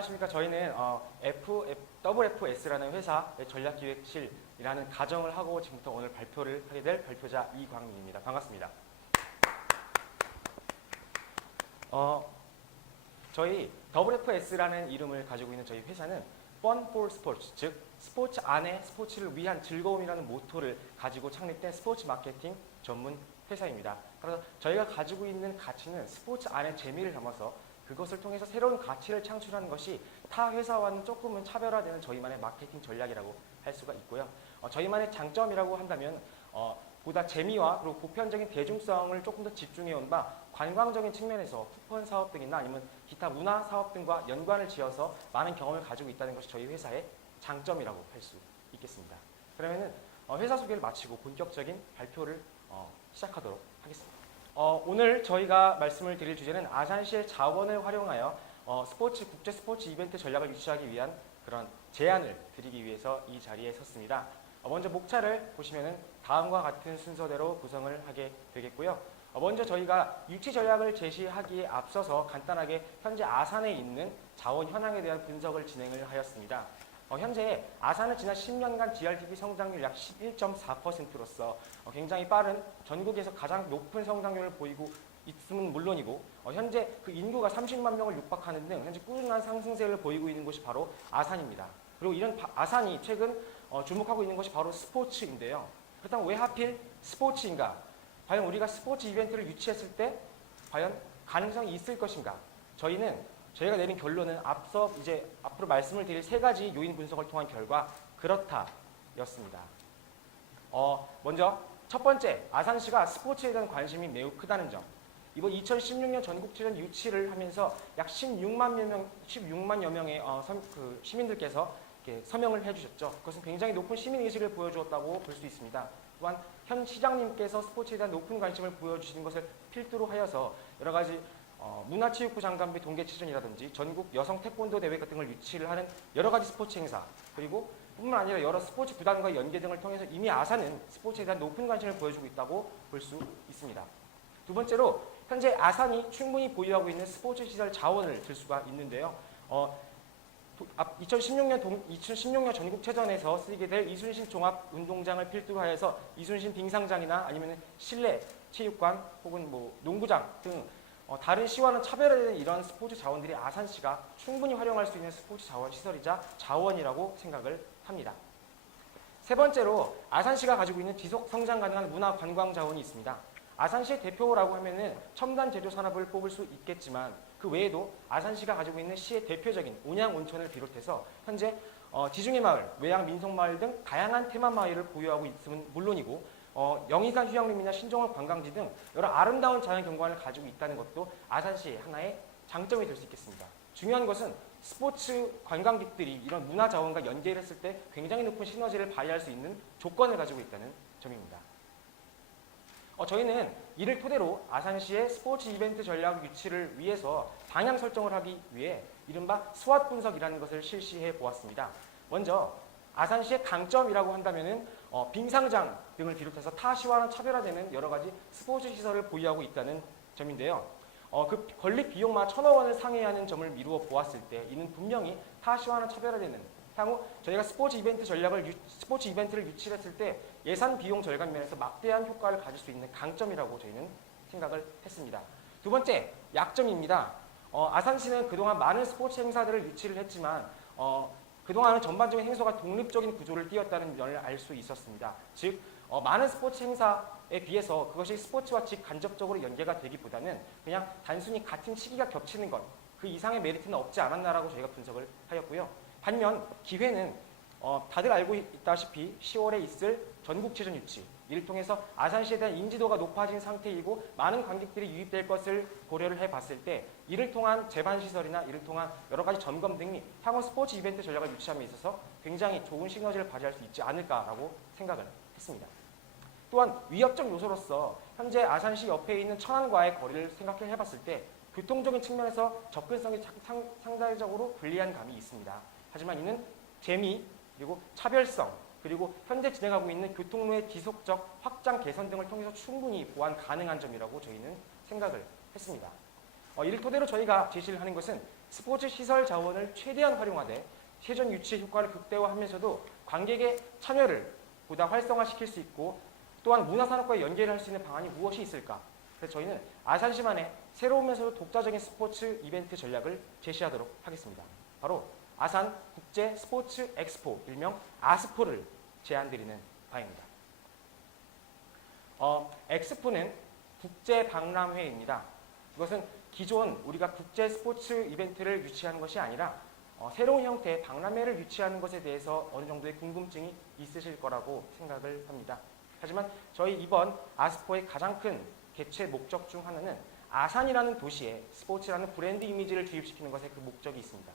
안녕하십니까. 저희는 WFS라는 회사의 전략기획실이라는 가정을 하고 지금부터 오늘 발표를 하게 될 발표자 이광민입니다. 반갑습니다. 저희 WFS라는 이름을 가지고 있는 저희 회사는 Fun for Sports, 즉 스포츠 안에 스포츠를 위한 즐거움이라는 모토를 가지고 창립된 스포츠 마케팅 전문 회사입니다. 그래서 저희가 가지고 있는 가치는 스포츠 안에 재미를 담아서 그것을 통해서 새로운 가치를 창출하는 것이 타 회사와는 조금은 차별화되는 저희만의 마케팅 전략이라고 할 수가 있고요. 저희만의 장점이라고 한다면 보다 재미와 그리고 보편적인 대중성을 조금 더 집중해온 바 관광적인 측면에서 쿠폰 사업 등이나 아니면 기타 문화 사업 등과 연관을 지어서 많은 경험을 가지고 있다는 것이 저희 회사의 장점이라고 할 수 있겠습니다. 그러면은 회사 소개를 마치고 본격적인 발표를 시작하도록 하겠습니다. 오늘 저희가 말씀을 드릴 주제는 아산시의 자원을 활용하여 국제 스포츠 이벤트 전략을 유치하기 위한 그런 제안을 드리기 위해서 이 자리에 섰습니다. 먼저 목차를 보시면은 다음과 같은 순서대로 구성을 하게 되겠고요. 먼저 저희가 유치 전략을 제시하기에 앞서서 간단하게 현재 아산에 있는 자원 현황에 대한 분석을 진행을 하였습니다. 현재 아산은 지난 10년간 GRDP 성장률 약 11.4%로서 굉장히 빠른 전국에서 가장 높은 성장률을 보이고 있음은 물론이고 현재 그 인구가 30만 명을 육박하는 등 현재 꾸준한 상승세를 보이고 있는 곳이 바로 아산입니다. 그리고 이런 아산이 최근 주목하고 있는 것이 바로 스포츠인데요. 그렇다면 왜 하필 스포츠인가? 과연 우리가 스포츠 이벤트를 유치했을 때 과연 가능성이 있을 것인가? 저희가 내린 결론은 앞서 이제 앞으로 말씀을 드릴 세 가지 요인 분석을 통한 결과 그렇다였습니다. 먼저 첫 번째, 아산시가 스포츠에 대한 관심이 매우 크다는 점. 이번 2016년 전국체전 유치를 하면서 약 16만여 명의 시민들께서 이렇게 서명을 해주셨죠. 그것은 굉장히 높은 시민의식을 보여주었다고 볼 수 있습니다. 또한 현 시장님께서 스포츠에 대한 높은 관심을 보여주시는 것을 필두로 하여서 여러 가지 문화체육부 장관비 동계체전이라든지 전국 여성 태권도 대회 등을 유치를 하는 여러 가지 스포츠 행사, 그리고 뿐만 아니라 여러 스포츠 구단과의 연계 등을 통해서 이미 아산은 스포츠에 대한 높은 관심을 보여주고 있다고 볼 수 있습니다. 두 번째로 현재 아산이 충분히 보유하고 있는 스포츠 시설 자원을 들 수가 있는데요. 2016년 전국체전에서 쓰이게 될 이순신 종합운동장을 필두로 하여서 이순신 빙상장이나 아니면 실내 체육관 혹은 농구장 등 다른 시와는 차별화되는 이런 스포츠 자원들이 아산시가 충분히 활용할 수 있는 스포츠 자원 시설이자 자원이라고 생각을 합니다. 세 번째로 아산시가 가지고 있는 지속 성장 가능한 문화 관광 자원이 있습니다. 아산시의 대표라고 하면은 첨단 제조 산업을 뽑을 수 있겠지만 그 외에도 아산시가 가지고 있는 시의 대표적인 온양 온천을 비롯해서 현재 지중해 마을, 외양 민속마을 등 다양한 테마 마을을 보유하고 있음은 물론이고 영희산 휴양림이나 신정원 관광지 등 여러 아름다운 자연 경관을 가지고 있다는 것도 아산시의 하나의 장점이 될 수 있겠습니다. 중요한 것은 스포츠 관광객들이 이런 문화 자원과 연계를 했을 때 굉장히 높은 시너지를 발휘할 수 있는 조건을 가지고 있다는 점입니다. 저희는 이를 토대로 아산시의 스포츠 이벤트 전략 유치를 위해서 방향 설정을 하기 위해 이른바 스왓 분석이라는 것을 실시해 보았습니다. 먼저 아산시의 강점이라고 한다면은 빙상장 등을 비롯해서 타 시와는 차별화되는 여러 가지 스포츠 시설을 보유하고 있다는 점인데요. 그 건립 비용만 1,000억 원을 상회하는 점을 미루어 보았을 때 이는 분명히 타 시와는 차별화되는 향후 저희가 스포츠 이벤트를 유치했을 때 예산 비용 절감 면에서 막대한 효과를 가질 수 있는 강점이라고 저희는 생각을 했습니다. 두 번째, 약점입니다. 아산시는 그동안 많은 스포츠 행사들을 유치를 했지만 그동안은 전반적인 행사가 독립적인 구조를 띄었다는 면을 알 수 있었습니다. 즉 많은 스포츠 행사에 비해서 그것이 스포츠와 직간접적으로 연계가 되기보다는 그냥 단순히 같은 시기가 겹치는 것, 그 이상의 메리트는 없지 않았나라고 저희가 분석을 하였고요. 반면 기회는 다들 알고 있다시피 10월에 있을 전국체전 유치, 이를 통해서 아산시에 대한 인지도가 높아진 상태이고 많은 관객들이 유입될 것을 고려를 해봤을 때 이를 통한 제반시설이나 이를 통한 여러 가지 점검 등이 향후 스포츠 이벤트 전략을 유치함에 있어서 굉장히 좋은 시너지를 발휘할 수 있지 않을까라고 생각을 했습니다. 또한 위협적 요소로서 현재 아산시 옆에 있는 천안과의 거리를 생각해 해봤을 때 교통적인 측면에서 접근성이 상대적으로 불리한 감이 있습니다. 하지만 이는 재미, 그리고 차별성, 그리고 현재 진행하고 있는 교통로의 지속적 확장 개선 등을 통해서 충분히 보완 가능한 점이라고 저희는 생각을 했습니다. 이를 토대로 저희가 제시를 하는 것은 스포츠 시설 자원을 최대한 활용하되 세전 유치의 효과를 극대화하면서도 관객의 참여를 보다 활성화시킬 수 있고 또한 문화산업과의 연계를 할 수 있는 방안이 무엇이 있을까? 그래서 저희는 아산시만의 새로우면서도 독자적인 스포츠 이벤트 전략을 제시하도록 하겠습니다. 바로 아산 국제 스포츠 엑스포, 일명 아스포를 제안드리는 바입니다. 엑스포는 국제 박람회입니다. 이것은 기존 우리가 국제 스포츠 이벤트를 유치하는 것이 아니라 새로운 형태의 박람회를 유치하는 것에 대해서 어느 정도의 궁금증이 있으실 거라고 생각을 합니다. 하지만 저희 이번 아스포의 가장 큰 개최 목적 중 하나는 아산이라는 도시에 스포츠라는 브랜드 이미지를 주입시키는 것에 그 목적이 있습니다.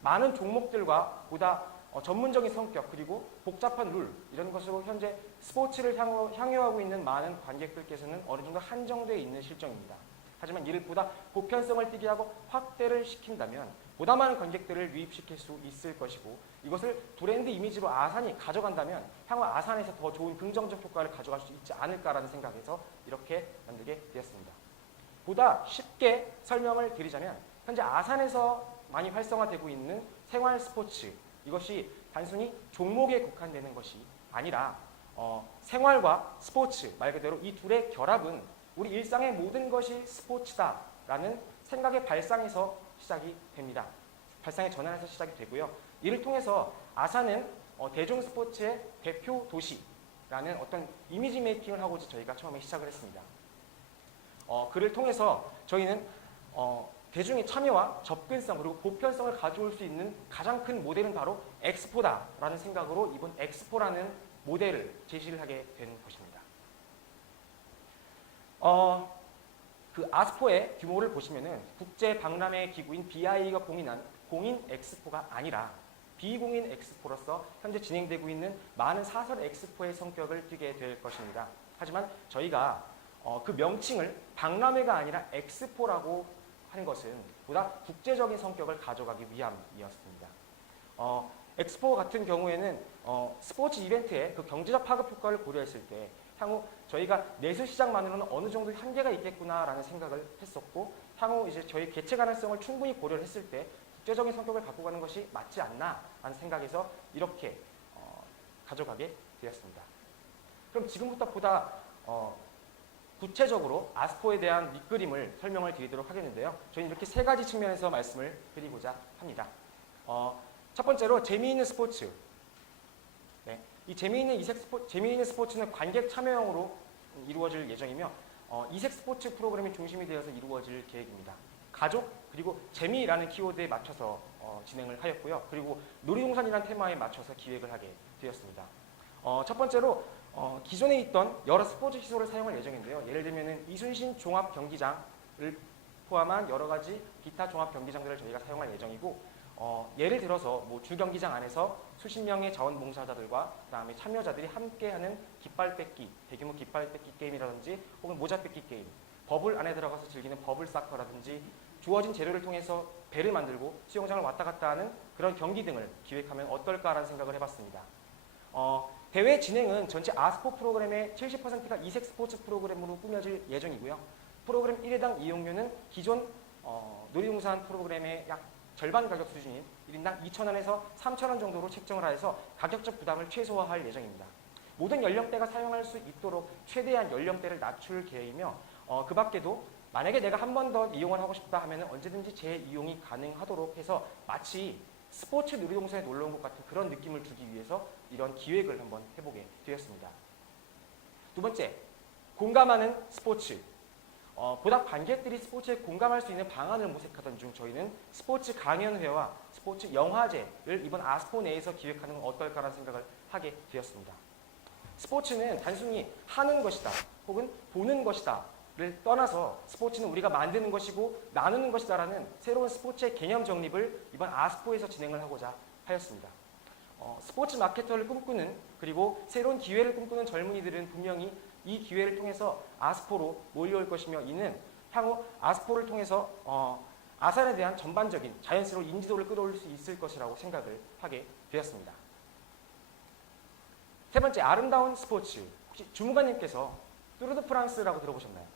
많은 종목들과 보다 전문적인 성격 그리고 복잡한 룰 이런 것으로 현재 스포츠를 향유하고 있는 많은 관객들께서는 어느 정도 한정되어 있는 실정입니다. 하지만 이를 보다 보편성을 띠게 하고 확대를 시킨다면 보다 많은 관객들을 유입시킬 수 있을 것이고 이것을 브랜드 이미지로 아산이 가져간다면 향후 아산에서 더 좋은 긍정적 효과를 가져갈 수 있지 않을까라는 생각에서 이렇게 만들게 되었습니다. 보다 쉽게 설명을 드리자면 현재 아산에서 많이 활성화되고 있는 생활 스포츠 이것이 단순히 종목에 국한되는 것이 아니라 생활과 스포츠 말 그대로 이 둘의 결합은 우리 일상의 모든 것이 스포츠다라는 생각의 발상에서 시작이 됩니다. 발상의 전환에서 시작이 되고요. 이를 통해서 아산은 대중 스포츠의 대표 도시라는 어떤 이미지 메이킹을 하고자 저희가 처음에 시작을 했습니다. 그를 통해서 저희는 대중의 참여와 접근성 그리고 보편성을 가져올 수 있는 가장 큰 모델은 바로 엑스포다라는 생각으로 이번 엑스포라는 모델을 제시를 하게 된 것입니다. 그 아스포의 규모를 보시면은 국제 박람회 기구인 BIA가 공인한 공인 엑스포가 아니라 비공인 엑스포로서 현재 진행되고 있는 많은 사설 엑스포의 성격을 띠게 될 것입니다. 하지만 저희가 그 명칭을 박람회가 아니라 엑스포라고 하는 것은 보다 국제적인 성격을 가져가기 위함이었습니다. 엑스포 같은 경우에는 스포츠 이벤트의 그 경제적 파급 효과를 고려했을 때 향후 저희가 내수 시장만으로는 어느 정도 한계가 있겠구나라는 생각을 했었고 향후 이제 저희 개최 가능성을 충분히 고려를 했을 때 국제적인 성격을 갖고 가는 것이 맞지 않나라는 생각에서 이렇게 가져가게 되었습니다. 그럼 지금부터 보다 구체적으로 아스포에 대한 밑그림을 설명을 드리도록 하겠는데요. 저희는 이렇게 세 가지 측면에서 말씀을 드리고자 합니다. 첫 번째로 재미있는 스포츠. 네, 이 재미있는 스포츠는 관객 참여형으로 이루어질 예정이며 이색 스포츠 프로그램이 중심이 되어서 이루어질 계획입니다. 가족 그리고 재미라는 키워드에 맞춰서 진행을 하였고요. 그리고 놀이동산이라는 테마에 맞춰서 기획을 하게 되었습니다. 첫 번째로 기존에 있던 여러 스포츠 시설을 사용할 예정인데요. 예를 들면 이순신 종합 경기장을 포함한 여러 가지 기타 종합 경기장들을 저희가 사용할 예정이고 예를 들어서 뭐 주경기장 안에서 수십 명의 자원봉사자들과 그다음에 참여자들이 함께하는 깃발 뺏기, 대규모 깃발 뺏기 게임이라든지 혹은 모자 뺏기 게임, 버블 안에 들어가서 즐기는 버블 사커라든지 주어진 재료를 통해서 배를 만들고 수영장을 왔다 갔다 하는 그런 경기 등을 기획하면 어떨까라는 생각을 해봤습니다. 대회 진행은 전체 아스포 프로그램의 70%가 이색 스포츠 프로그램으로 꾸며질 예정이고요. 프로그램 1회당 이용료는 기존 놀이동산 프로그램의 약 절반 가격 수준인 1인당 2,000원에서 3,000원 정도로 책정을 하여서 가격적 부담을 최소화할 예정입니다. 모든 연령대가 사용할 수 있도록 최대한 연령대를 낮출 계획이며 그 밖에도 만약에 내가 한 번 더 이용을 하고 싶다 하면 언제든지 재이용이 가능하도록 해서 마치 스포츠 놀이동산에 놀러 온 것 같은 그런 느낌을 주기 위해서 이런 기획을 한번 해보게 되었습니다. 두 번째, 공감하는 스포츠. 보다 관객들이 스포츠에 공감할 수 있는 방안을 모색하던 중 저희는 스포츠 강연회와 스포츠 영화제를 이번 아스포 내에서 기획하는 건 어떨까라는 생각을 하게 되었습니다. 스포츠는 단순히 하는 것이다 혹은 보는 것이다 를 떠나서 스포츠는 우리가 만드는 것이고 나누는 것이다라는 새로운 스포츠의 개념 정립을 이번 아스포에서 진행을 하고자 하였습니다. 스포츠 마케터를 꿈꾸는 그리고 새로운 기회를 꿈꾸는 젊은이들은 분명히 이 기회를 통해서 아스포로 몰려올 것이며 이는 향후 아스포를 통해서 아산에 대한 전반적인 자연스러운 인지도를 끌어올릴 수 있을 것이라고 생각을 하게 되었습니다. 세 번째, 아름다운 스포츠. 혹시 주무관님께서 뚜르드 프랑스라고 들어보셨나요?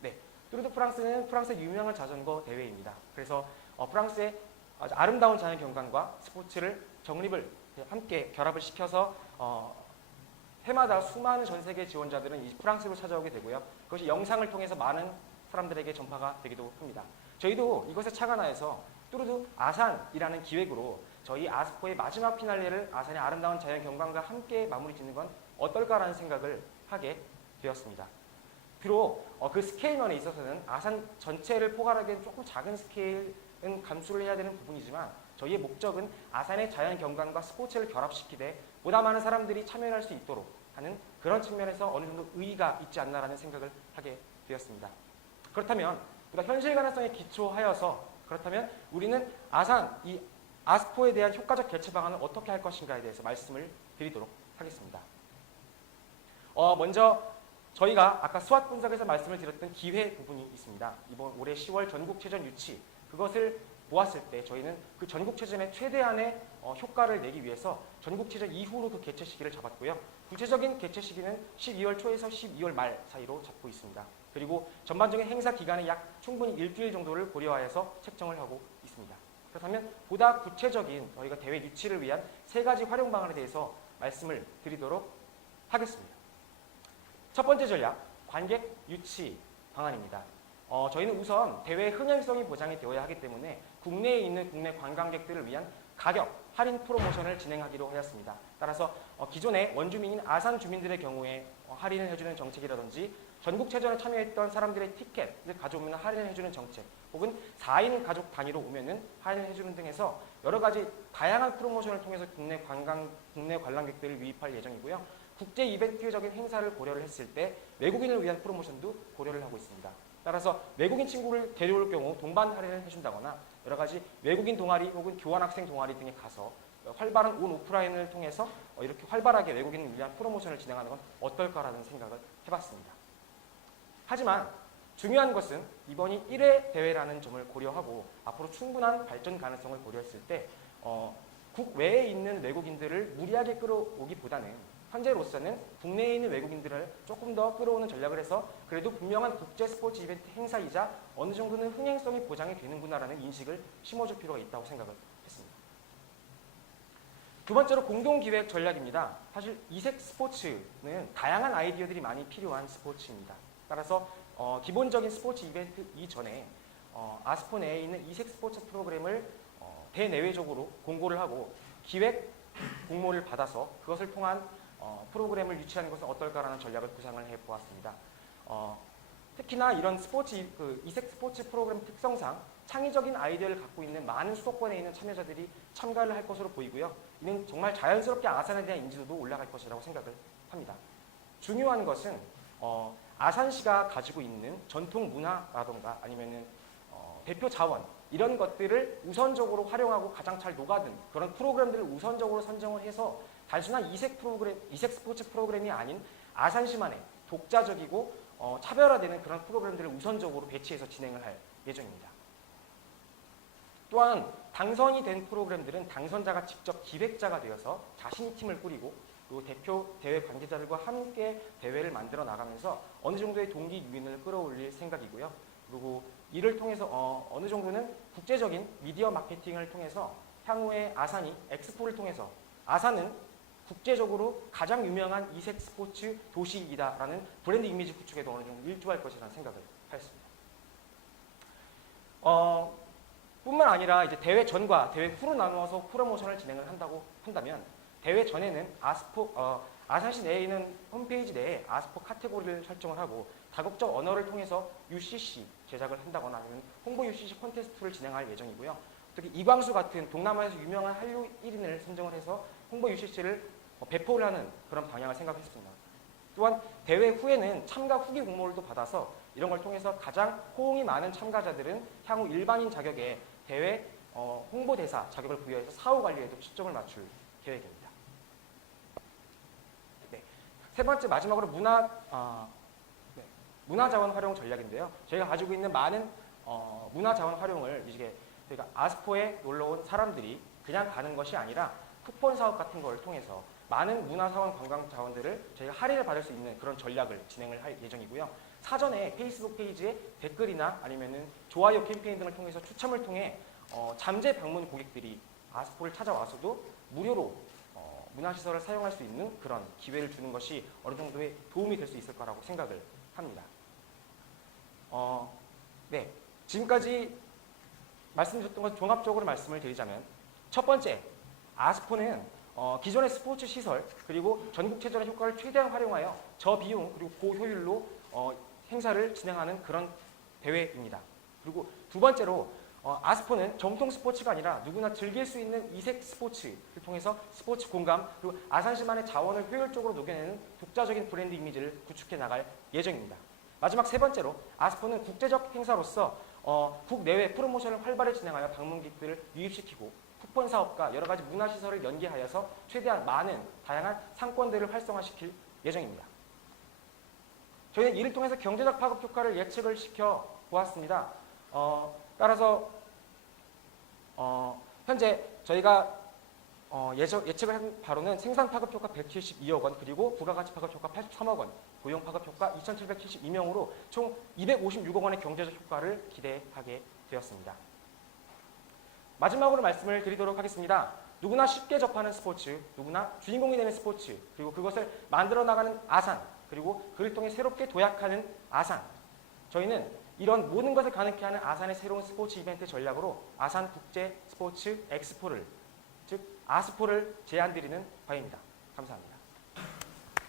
네, 뚜르드 프랑스는 프랑스의 유명한 자전거 대회입니다. 그래서 프랑스의 아주 아름다운 자연 경관과 스포츠를 정립을 함께 결합을 시켜서 해마다 수많은 전 세계 지원자들은 이 프랑스로 찾아오게 되고요. 그것이 영상을 통해서 많은 사람들에게 전파가 되기도 합니다. 저희도 이것에 착안하여서 뚜르드 아산이라는 기획으로 저희 아스포의 마지막 피날레를 아산의 아름다운 자연 경관과 함께 마무리 짓는 건 어떨까라는 생각을 하게 되었습니다. 비록 그 스케일면에 있어서는 아산 전체를 포괄하기엔 조금 작은 스케일은 감수를 해야 되는 부분이지만 저희의 목적은 아산의 자연 경관과 스포츠를 결합시키되 보다 많은 사람들이 참여할 수 있도록 하는 그런 측면에서 어느 정도 의의가 있지 않나라는 생각을 하게 되었습니다. 그렇다면 보다 현실 가능성에 기초하여서 그렇다면 우리는 아산, 이 아스포에 대한 효과적 대체 방안을 어떻게 할 것인가에 대해서 말씀을 드리도록 하겠습니다. 먼저 저희가 아까 수학 분석에서 말씀을 드렸던 기회 부분이 있습니다. 이번 올해 10월 전국체전 유치 그것을 보았을 때 저희는 그 전국체전의 최대한의 효과를 내기 위해서 전국체전 이후로 그 개최 시기를 잡았고요. 구체적인 개최 시기는 12월 초에서 12월 말 사이로 잡고 있습니다. 그리고 전반적인 행사 기간에 약 충분히 일주일 정도를 고려하여서 책정을 하고 있습니다. 그렇다면 보다 구체적인 저희가 대회 유치를 위한 3가지 활용 방안에 대해서 말씀을 드리도록 하겠습니다. 첫 번째 전략, 관객 유치 방안입니다. 저희는 우선 대회 흥행성이 보장이 되어야 하기 때문에 국내에 있는 국내 관광객들을 위한 가격 할인 프로모션을 진행하기로 하였습니다. 따라서 기존의 원주민인 아산 주민들의 경우에 할인을 해주는 정책이라든지 전국체전에 참여했던 사람들의 티켓을 가져오면 할인을 해주는 정책, 혹은 4인 가족 단위로 오면은 할인을 해주는 등해서 여러 가지 다양한 프로모션을 통해서 국내 관람객들을 유입할 예정이고요. 국제 이벤트적인 행사를 고려를 했을 때 외국인을 위한 프로모션도 고려를 하고 있습니다. 따라서 외국인 친구를 데려올 경우 동반 할인을 해준다거나 여러 가지 외국인 동아리 혹은 교환학생 동아리 등에 가서 활발한 온 오프라인을 통해서 이렇게 활발하게 외국인을 위한 프로모션을 진행하는 건 어떨까라는 생각을 해봤습니다. 하지만 중요한 것은 이번이 1회 대회라는 점을 고려하고 앞으로 충분한 발전 가능성을 고려했을 때 국외에 있는 외국인들을 무리하게 끌어오기보다는 현재로서는 국내에 있는 외국인들을 조금 더 끌어오는 전략을 해서 그래도 분명한 국제 스포츠 이벤트 행사이자 어느 정도는 흥행성이 보장이 되는구나라는 인식을 심어줄 필요가 있다고 생각을 했습니다. 두 번째로 공동기획 전략입니다. 사실 이색 스포츠는 다양한 아이디어들이 많이 필요한 스포츠입니다. 따라서 기본적인 스포츠 이벤트 이전에 아스포 내에 있는 이색 스포츠 프로그램을 대내외적으로 공고를 하고 기획 공모를 받아서 그것을 통한 프로그램을 유치하는 것은 어떨까라는 전략을 구상을 해보았습니다. 특히나 이런 이색 스포츠 프로그램 특성상 창의적인 아이디어를 갖고 있는 많은 수도권에 있는 참여자들이 참가를 할 것으로 보이고요. 이는 정말 자연스럽게 아산에 대한 인지도도 올라갈 것이라고 생각을 합니다. 중요한 것은 아산시가 가지고 있는 전통 문화라던가 아니면은 대표 자원 이런 것들을 우선적으로 활용하고 가장 잘 녹아든 그런 프로그램들을 우선적으로 선정을 해서 단순한 이색 스포츠 프로그램이 아닌 아산시만의 독자적이고 차별화되는 그런 프로그램들을 우선적으로 배치해서 진행을 할 예정입니다. 또한 당선이 된 프로그램들은 당선자가 직접 기획자가 되어서 자신이 팀을 꾸리고 그리고 대표 대회 관계자들과 함께 대회를 만들어 나가면서 어느 정도의 동기 유인을 끌어올릴 생각이고요. 그리고 이를 통해서 어느 정도는 국제적인 미디어 마케팅을 통해서 향후에 아산이 엑스포를 통해서 아산은 국제적으로 가장 유명한 이색 스포츠 도시이다라는 브랜드 이미지 구축에도 어느 정도 일조할 것이라는 생각을 하였습니다. 뿐만 아니라 이제 대회 전과 대회 후로 나누어서 프로모션을 진행을 한다고 한다면 대회 전에는 아산시 내에 있는 홈페이지 내에 아스포 카테고리를 설정을 하고 다국적 언어를 통해서 UCC 제작을 한다거나 아니면 홍보 UCC 콘테스트를 진행할 예정이고요. 특히 이광수 같은 동남아에서 유명한 한류 1인을 선정을 해서 홍보 UCC를 배포를 하는 그런 방향을 생각했습니다. 또한 대회 후에는 참가 후기 공모를 또 받아서 이런 걸 통해서 가장 호응이 많은 참가자들은 향후 일반인 자격에 대회 홍보대사 자격을 부여해서 사후 관리에도 초점을 맞출 계획입니다. 네. 세 번째 마지막으로 문화자원 활용 전략인데요. 저희가 가지고 있는 많은 문화자원 활용을 이제 저희가 아스포에 놀러온 사람들이 그냥 가는 것이 아니라 쿠폰 사업 같은 걸 통해서 많은 문화사원 관광 자원들을 저희가 할인을 받을 수 있는 그런 전략을 진행을 할 예정이고요. 사전에 페이스북 페이지에 댓글이나 아니면은 좋아요 캠페인 등을 통해서 추첨을 통해 잠재 방문 고객들이 아스포를 찾아와서도 무료로 문화시설을 사용할 수 있는 그런 기회를 주는 것이 어느 정도의 도움이 될 수 있을 거라고 생각을 합니다. 네, 지금까지 말씀드렸던 것 종합적으로 말씀을 드리자면 첫 번째, 아스포는 기존의 스포츠 시설 그리고 전국체전의 효과를 최대한 활용하여 저비용 그리고 고효율로 행사를 진행하는 그런 대회입니다. 그리고 두 번째로 아스포는 정통 스포츠가 아니라 누구나 즐길 수 있는 이색 스포츠를 통해서 스포츠 공감 그리고 아산시만의 자원을 효율적으로 녹여내는 독자적인 브랜드 이미지를 구축해 나갈 예정입니다. 마지막 세 번째로 아스포는 국제적 행사로서 국내외 프로모션을 활발히 진행하여 방문객들을 유입시키고 쿠폰 사업과 여러 가지 문화시설을 연계하여서 최대한 많은 다양한 상권들을 활성화시킬 예정입니다. 저희는 이를 통해서 경제적 파급 효과를 예측을 시켜 보았습니다. 따라서 현재 저희가 예측을 한 바로는 생산 파급 효과 172억 원, 그리고 부가가치 파급 효과 83억 원, 고용 파급 효과 2,772명으로 총 256억 원의 경제적 효과를 기대하게 되었습니다. 마지막으로 말씀을 드리도록 하겠습니다. 누구나 쉽게 접하는 스포츠, 누구나 주인공이 되는 스포츠, 그리고 그것을 만들어 나가는 아산, 그리고 그를 통해 새롭게 도약하는 아산. 저희는 이런 모든 것을 가능케 하는 아산의 새로운 스포츠 이벤트 전략으로 아산 국제 스포츠 엑스포를, 즉 아스포를 제안드리는 바입니다. 감사합니다.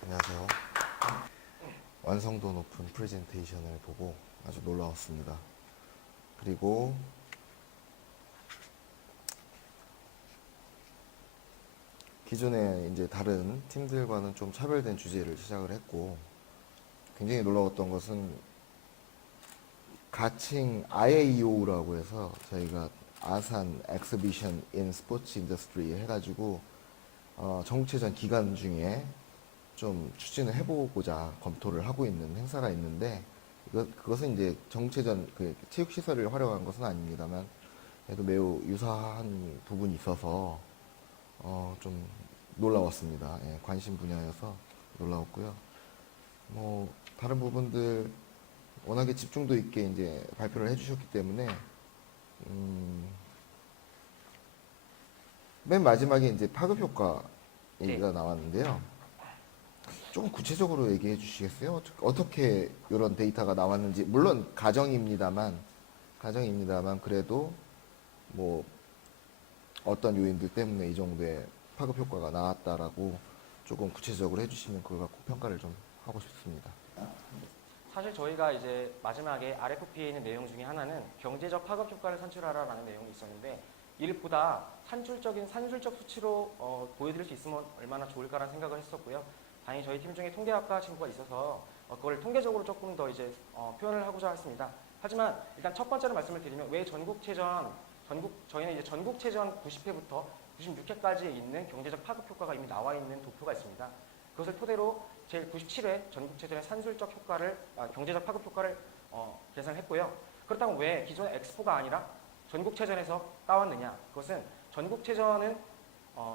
안녕하세요. 완성도 높은 프레젠테이션을 보고 아주 놀라웠습니다. 그리고 기존에 이제 다른 팀들과는 좀 차별된 주제를 시작을 했고, 굉장히 놀라웠던 것은 가칭 IAEO라고 해서 저희가 아산 엑스비션 인 스포츠 인더스트리 해가지고 전국체전 기간 중에 좀 추진을 해보고자 검토를 하고 있는 행사가 있는데, 그것은 이제 전국체전 그 체육시설을 활용한 것은 아닙니다만 그래도 매우 유사한 부분이 있어서 좀 놀라웠습니다. 예, 관심 분야여서 놀라웠고요. 뭐 다른 부분들 워낙에 집중도 있게 이제 발표를 해주셨기 때문에 맨 마지막에 이제 파급 효과 얘기가 나왔는데요. 좀 구체적으로 얘기해 주시겠어요? 어떻게 이런 데이터가 나왔는지, 물론 가정입니다만 그래도 뭐 어떤 요인들 때문에 이 정도의 파급 효과가 나왔다라고 조금 구체적으로 해주시면 그걸 갖고 평가를 좀 하고 싶습니다. 사실 저희가 이제 마지막에 RFP에 있는 내용 중에 하나는 경제적 파급 효과를 산출하라라는 내용이 있었는데, 이를 보다 산술적 수치로 보여드릴 수 있으면 얼마나 좋을까라는 생각을 했었고요. 다행히 저희 팀 중에 통계학과 친구가 있어서 그걸 통계적으로 조금 더 이제 표현을 하고자 했습니다. 하지만 일단 첫 번째로 말씀을 드리면 왜 저희는 이제 전국체전 90회부터 96회까지에 있는 경제적 파급 효과가 이미 나와 있는 도표가 있습니다. 그것을 토대로 제 97회 전국체전의 산술적 효과를, 경제적 파급 효과를 계산했고요. 그렇다면 왜 기존의 엑스포가 아니라 전국체전에서 따왔느냐? 그것은 전국체전은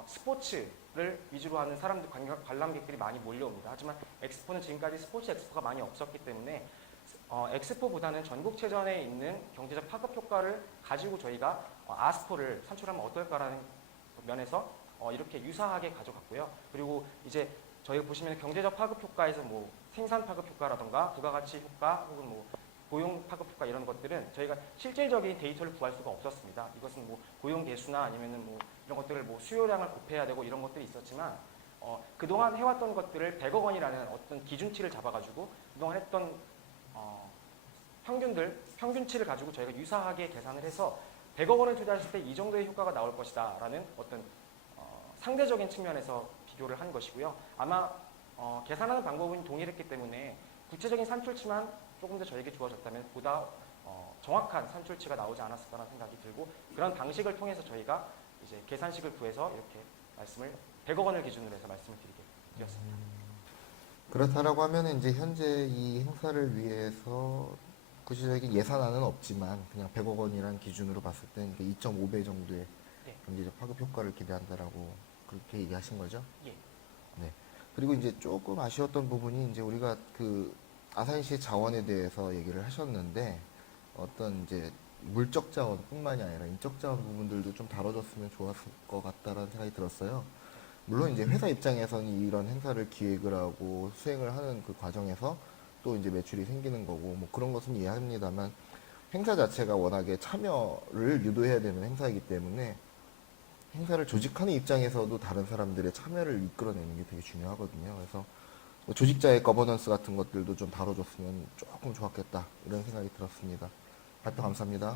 스포츠를 위주로 하는 사람들, 관람객들이 많이 몰려옵니다. 하지만 엑스포는 지금까지 스포츠 엑스포가 많이 없었기 때문에 엑스포보다는 전국체전에 있는 경제적 파급 효과를 가지고 저희가 아스포를 산출하면 어떨까라는 면에서 이렇게 유사하게 가져갔고요. 그리고 이제 저희가 보시면 경제적 파급 효과에서 뭐 생산 파급 효과라던가 부가가치 효과 혹은 뭐 고용 파급 효과 이런 것들은 저희가 실질적인 데이터를 구할 수가 없었습니다. 이것은 뭐 고용 개수나 아니면은 뭐 이런 것들을 뭐 수요량을 곱해야 되고 이런 것들이 있었지만 그동안 해왔던 것들을 100억 원이라는 어떤 기준치를 잡아가지고 그동안 했던 평균치를 가지고 저희가 유사하게 계산을 해서 100억 원을 투자했을 때 이 정도의 효과가 나올 것이다 라는 어떤 상대적인 측면에서 비교를 한 것이고요. 아마 계산하는 방법은 동일했기 때문에 구체적인 산출치만 조금 더 저에게 주어졌다면 보다 정확한 산출치가 나오지 않았을까라는 생각이 들고, 그런 방식을 통해서 저희가 이제 계산식을 구해서 이렇게 100억 원을 기준으로 해서 말씀을 드리게 되었습니다. 그렇다라고 하면 이제 현재 이 행사를 위해서 구체적인 예산안은 없지만 그냥 100억 원이라는 기준으로 봤을 때 2.5배 정도의 네. 경제적 파급 효과를 기대한다라고 그렇게 얘기하신 거죠? 예. 네. 그리고 이제 조금 아쉬웠던 부분이 이제 우리가 그 아산시 자원에 대해서 얘기를 하셨는데 어떤 이제 물적 자원뿐만이 아니라 인적 자원 부분들도 좀 다뤄줬으면 좋았을 것 같다라는 생각이 들었어요. 물론 이제 회사 입장에서는 이런 행사를 기획을 하고 수행을 하는 그 과정에서 또 이제 매출이 생기는 거고 뭐 그런 것은 이해합니다만 행사 자체가 워낙에 참여를 유도해야 되는 행사이기 때문에 행사를 조직하는 입장에서도 다른 사람들의 참여를 이끌어내는 게 되게 중요하거든요. 그래서 뭐 조직자의 거버넌스 같은 것들도 좀 다뤄줬으면 조금 좋았겠다 이런 생각이 들었습니다. 발표 감사합니다.